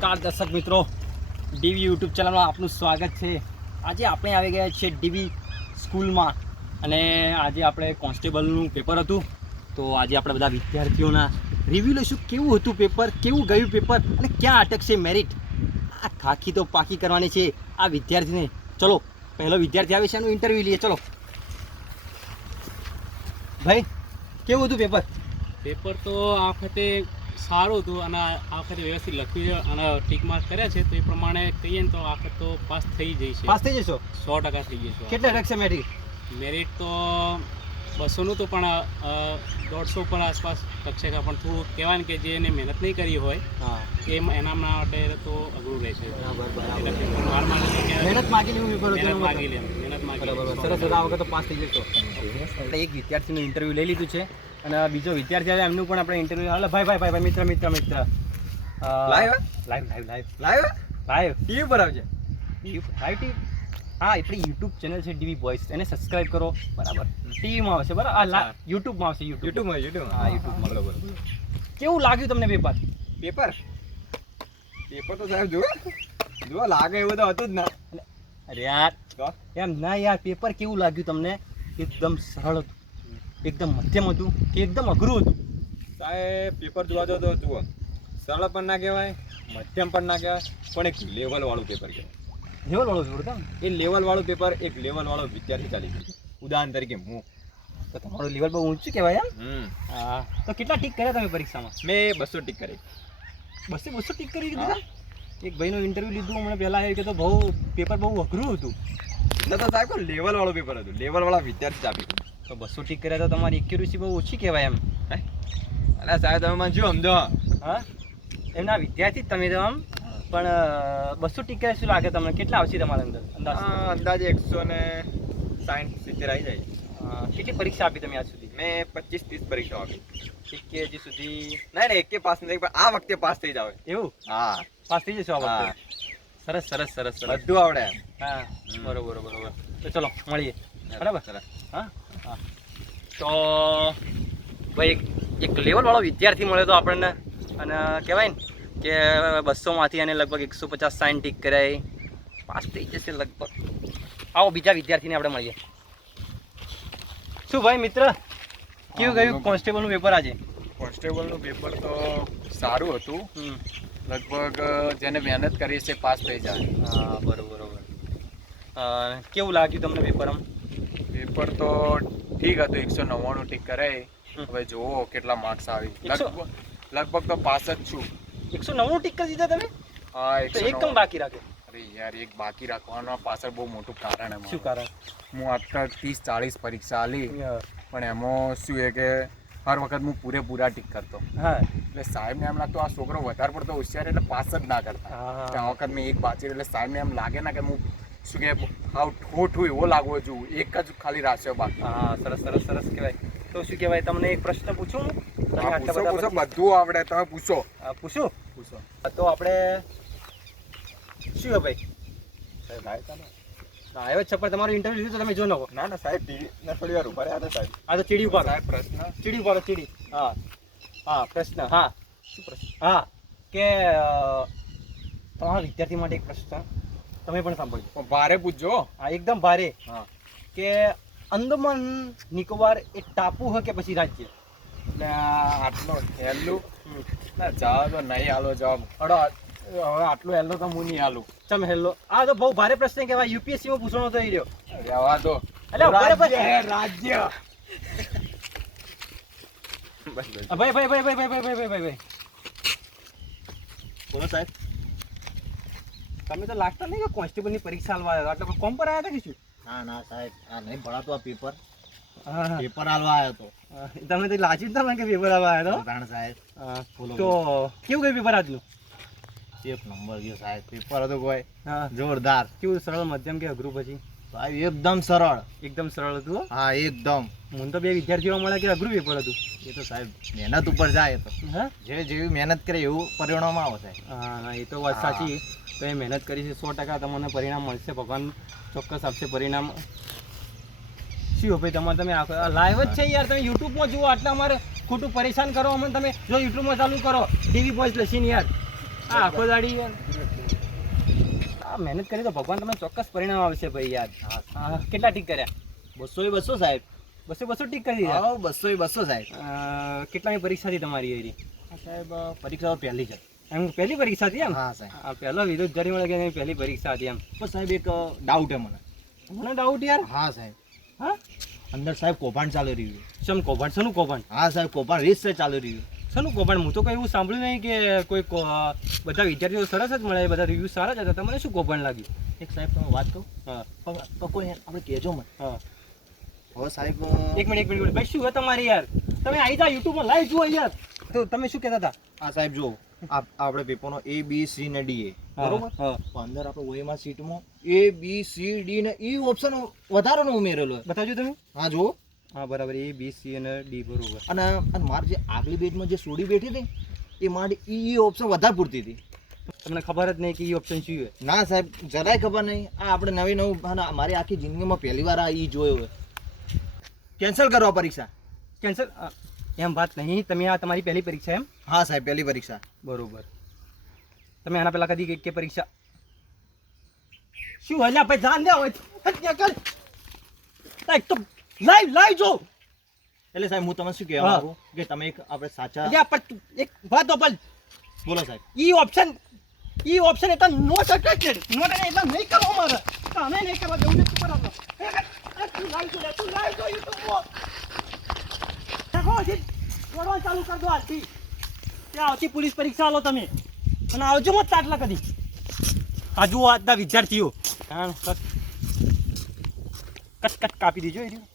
નમસ્કાર દર્શક મિત્રો, ડીવી યુટ્યુબ ચેનલમાં આપનું સ્વાગત છે. આજે આપણે આવી ગયા છીએ ડીવી સ્કૂલમાં અને આજે આપણે કોન્સ્ટેબલનું પેપર હતું. તો આજે આપણે બધા વિદ્યાર્થીઓના રિવ્યૂ લઈશું. કેવું હતું પેપર, કેવું ગયું પેપર અને ક્યાં અટકશે મેરિટ. આ ખાખી તો પાકી કરવાની છે આ વિદ્યાર્થીને. ચલો પહેલો વિદ્યાર્થી આવે છે એનું ઇન્ટરવ્યૂ લઈએ. ચલો ભાઈ, કેવું હતું પેપર? પેપર તો આ વખતે સારું હતું અને આ વખતે વ્યવસ્થિત લખ્યું છે અને ટીક માર્ક કર્યા છે, તો એ પ્રમાણે કહીએ ને તો આ વખત તો પાસ થઈ જઈશે. પાસ થઈ જશો? 100% થઈ જઈશું. કેટલા અટકશે મેરિટ? મેરિટ તો 200નું તો પણ 150 પર આસપાસ ટકશે. પણ થોડું કહેવાય ને કે જે એને મહેનત નહીં કરી હોય એ એના માટે તો અઘરું રહેશે. મહેનત માગી લેવું પેપર હતું. મહેનત માગી લે. સરસ, આ વખત તો પાસ થઈ જશો. આપણે એક વિદ્યાર્થીનું ઇન્ટરવ્યૂ લઈ લીધું છે અને બીજો વિદ્યાર્થી આવે એમનું પણ આપણે ઇન્ટરવ્યૂ. હાલો ભાઈ, મિત્ર લાઈવ ટીવી પર આવજે. ટીવી? હા, આપણી યુટ્યુબ ચેનલ છે ડીવી બોયઝ, એને સબસ્ક્રાઇબ કરો. બરાબર, ટીવીમાં આવશે. બરાબર, યુટ્યુબમાં આવશે. યુટ્યુબમાં. હા, યુટ્યુબમાં. બરાબર. કેવું લાગ્યું તમને પેપર? પેપર તો સાહેબ જુઓ લાગે એવું તો હતું જ ના. અરે યાર એમ ના યાર, પેપર કેવું લાગ્યું તમને? એકદમ સરળ હતું, એકદમ મધ્યમ હતું કે એકદમ અઘરું હતું? સાહેબ પેપર જોવા તો જુઓ, સરળ પણ ના કહેવાય, મધ્યમ પણ ના કહેવાય, પણ એક લેવલ વાળું પેપર કહેવાય. લેવલ વાળું જોડતા એ લેવલ વાળું પેપર એક લેવલ વાળો વિદ્યાર્થી ચાલી ગયો. ઉદાહરણ તરીકે હું. તો તમારું લેવલ બહુ ઊંચું કહેવાય એમ. હા, તો કેટલા ટીક કર્યા તમે પરીક્ષામાં? મેં 200 ટીક કરી. 200 ટીક કરી દીધું? એક ભાઈનો ઇન્ટરવ્યૂ લીધું હમણાં પહેલાં આવ્યું કે તો પેપર બહુ અઘરું હતું. એટલે તો સાહેબ લેવલ વાળું પેપર હતું, લેવલ વાળા વિદ્યાર્થી આપી. તો 200 ટીક કર્યા તો તમારી એક્યુરેસી બહુ ઓછી કહેવાય એમ. અરે સાહેબ તમે મને શું સમજો? હા, એમના વિદ્યાર્થી તમે તો આમ, પણ 200 ટીક કર્યા શું લાગે તમને? કેટલા આવશે તમારા અંદર અંદાજે 160-70 આવી જાય. કેટલી પરીક્ષા આપી તમે આજ સુધી? મેં 25-30 પરીક્ષાઓ આપી. એક હજી સુધી નહીં એકે પાસ નથી, પણ આ વખતે પાસ થઈ જાવ. એવું? હા, પાસ થઈ જશો આ વખતે? સરસ. બધું આવડે. હા, બરોબર. તો ચલો મળીએ. બરાબર. હા. તો ભાઈ એક લેવલ વાળો વિદ્યાર્થી મળ્યો તો આપણને, અને કહેવાય ને કે 200માંથી અને લગભગ 150-60 ટીક કરાય, પાસ થઈ જશે લગભગ. આવો બીજા વિદ્યાર્થીને આપણે મળીએ. શું ભાઈ મિત્ર, કેવું ગયું કોન્સ્ટેબલનું પેપર આજે? કોન્સ્ટેબલનું પેપર તો સારું હતું. લગભગ જેને મહેનત કરી છે પાસ થઈ જાય. હા, બરોબર. કેવું લાગ્યું તમને પેપર? આમ પેપર તો ઠીક હતું, 199 ટીક કરાય. હવે જુઓ કેટલા માર્ક્સ આવી. લગભગ તો પાસ જ છું. 199 ટીક કરી દીધા તમે? હા, તો એક કમ બાકી રાખ્યો? અરે યાર, એક બાકી રાખવાનો પાછળ બહુ મોટું કારણ છે. શું કારણ? હું અત્યારે 30-40 પરીક્ષા આલી, પણ એમાં શું છે કે હર વખત હું પૂરેપૂરા ટીક કરતો. હા, એટલે સાહેબને એમ લાગતું આ છોકરો વધારે પડતો હોશિયાર એટલે પાસ જ ના કરતા. આ વખત મેં એક બાચી, એટલે સાહેબને એમ લાગે ને કે હું શું કે હાવ ઠોઠું એવો લાગવો છું, એક જ ખાલી રાખ્યો બાકી. હા, સરસ કહેવાય. તો શું કહેવાય, તમને એક પ્રશ્ન પૂછું? પૂછો, બધું આવડે, તમે પૂછો. પૂછો. તો આપણે શું હે ભાઈ? આવ્યો છે પણ તમારું ઇન્ટરવ્યુ લીધું તો તમે જો નાખો. ના સાહેબ ટીવી ના થોડી વાર ઉભા રહ્યા હતા સાહેબ. આ તો ચીડી ઉપર સાહેબ પ્રશ્ન ચીડી. હા, પ્રશ્ન. હા, શું પ્રશ્ન? હા, કે તમારા વિદ્યાર્થી માટે એક પ્રશ્ન, તમે પણ સાંભળજો. ભારે પૂછજો. હા, એકદમ ભારે. હા, કે અંદમાન નિકોબાર એ ટાપુ હોય કે પછી રાજ્ય? એટલે આટલો હેલું ના જવાબ તો નહીં હાલો જવાબ. હવે આટલું હેલો તો હું નહીં હાલું. તમે હેલો, આ તો બહુ ભારે પ્રશ્ન કહેવાય. યુપીએસસી માં પૂછવાનો તો એ રહ્યો. રહેવા દો. રાજ્ય. ભાઈ બોલો સાહેબ. તમે તો લાગતા નહીં કે કોન્સ્ટેબલ ની પરીક્ષા આલવા આવ્યા એટલે કોમ પર આવ્યા હતા કે શું? ના સાહેબ, આ નહીં ભણાતું આ પેપર. હા, પેપર આલવા આવ્યો તો. તમે તો લાજ્યું તમે કે પેપર આલવા આવ્યા જાણ સાહેબ. તો તો કેવું ગયું પેપર આજનું? એક નંબર ગયો સાહેબ. પેપર હતું કોઈ હા, જોરદાર. કેવું સરળ, મધ્યમ કે અઘરું? પછી સાહેબ એકદમ સરળ. એકદમ સરળ હતું. હા, એકદમ. મને તો બે વિદ્યાર્થીઓ મળે કે અઘરું પેપર હતું. એ તો સાહેબ મહેનત ઉપર જાય તો. હા, જેવી મહેનત કરે એવું પરિણામ આવે સાહેબ. હા, એ તો વાત સાચી. તો એ મહેનત કરી છે 100% તમને પરિણામ મળશે. ભગવાન ચોક્કસ આપશે પરિણામ. શું ભાઈ તમે લાઈવ જ છે યાર? તમે યુટ્યુબમાં જુઓ, આટલા અમારે ખોટું પરેશાન કરો અમને. તમે જો યુટ્યુબમાં ચાલુ કરો ડીવી બોયઝ લસીને યાર, આ આખો દાડી યાર આ મહેનત કરી તો ભગવાન તમને ચોક્કસ પરિણામ આવશે ભાઈ યાર. હા, કેટલા ટીક કર્યા? 200 સાહેબ. 200 ટીક કરી દીધા. હા 200 સાહેબ. કેટલાની પરીક્ષા હતી તમારી એરી? સાહેબ પરીક્ષા તો પહેલી છે. એમ પહેલી પરીક્ષા હતી એમ? હા સાહેબ. આ પહેલો વિરોધ જરી મળે કે એની પહેલી પરીક્ષા હતી એમ. પણ સાહેબ એક ડાઉટ હે મને. મને ડાઉટ યાર. હા સાહેબ. હા અંદર સાહેબ કૌભાંડ ચાલી રહ્યું છે. શેનું કૌભાંડ? શેનું કૌભાંડ? હા સાહેબ કૌભાંડ રીત છે ચાલી રહ્યું. શેનું કૌભાંડ? હું તો કઈ એવું સાંભળ્યું નહીં કે કોઈ બધા વિદ્યાર્થીઓ સરસ જ મળે, બધા રિવ્યુ સારા જ હતા. તમને શું કૌભાંડ લાગ્યું? એક સાહેબ તમે વાત કહું હા પણ કોઈ આપણે કહેજો મને. હા હવે સાહેબ એક મિનિટ ભાઈ, શું હે તમારી યાર? તમે આવી જાઓ યુટ્યુબમાં લાઈવ જુઓ યાર. તો તમે શું કહેતા હતા? આ સાહેબ જો આપણે પેપરનો A B C ને D બરોબર. હા પણ અંદર આપણે ઓએમઆર સીટમાં A B C D ને E ઓપ્શન વધારાનો ઉમેરેલો છે. બતાવજો તમે. હા જુઓ. હા બરાબર, A B C અને D બરોબર. અને મારે જે આગલી બેચમાં જે સોડી બેઠી હતી એ મારી E ઓપ્શન વધારે પૂરતી હતી. તમને ખબર જ નહીં કે એ ઓપ્શન શું છે? ના સાહેબ જરાય ખબર નહીં. આ આપણે નવું મારી આખી જિંદગીમાં પહેલી વાર આ E જોયો હોય. કેન્સલ કરવા પરીક્ષા. કેન્સલ એમ વાત નહીં. તમે આ તમારી પહેલી પરીક્ષા એમ? હા સાહેબ પહેલી પરીક્ષા. બરોબર. તમે આના પહેલા કદી કે પરીક્ષા શું હલ્યા ભાઈ જાન દે હોય એક તો લાઈવ જો. એટલે સાહેબ હું તમને શું કહેવા હા. માંગુ કે તમે એક આપણે સાચા અલ્યા પણ એક વાત તો બોલ. બોલો સાહેબ. ઈ ઓપ્શન એટલે નોટ અટેચેડ. નોટ એટલે નહીં કરવો મારે. તમે નહીં કરવા દેવું છે તું બરાબર. તું લાઈવ જો યુટ્યુબમાં. દેખો હજી દોડવાનું ચાલુ કર દો આજથી. ત્યાં આવતી પોલીસ પરીક્ષા આલો તમે અને આવજો મત તાટલા કદી. આ જુઓ આજના વિદ્યાર્થીઓ કટ કાપી દીજો એ રહ્યું.